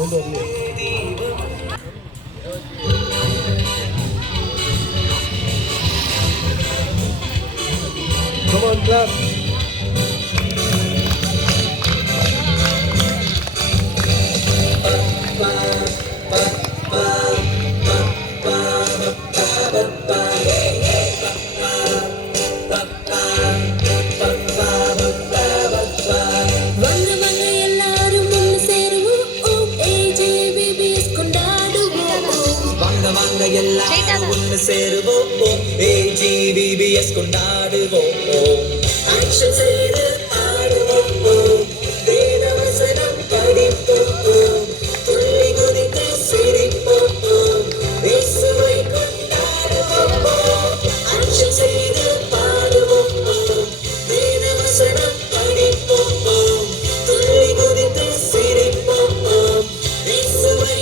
Come on, clap. எல்லாரும் ஒன்று சேருவோம் AGVBS கொண்டாடுவோம் ஆக்ஷன் செய்து பாடுவோம் வேத வசனம் படிப்போம் துள்ளி குதித்து சிரிப்போம் இயேசுவை கொண்டாடுவோம் ஆக்ஷன் செய்து பாடுவோம் வேத வசனம் படிப்போம் துள்ளி குதித்து சிரிப்போம் இயேசுவை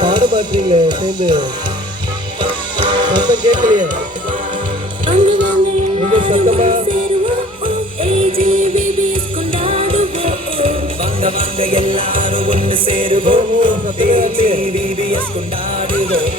பாட மாட்டீங்க சேர்ந்து சத்தம் கேட்கலையே சத்தமா வாங்க எல்லாரும் ஒன்று சேருவோம் AGVBS கொண்டாடுவோம்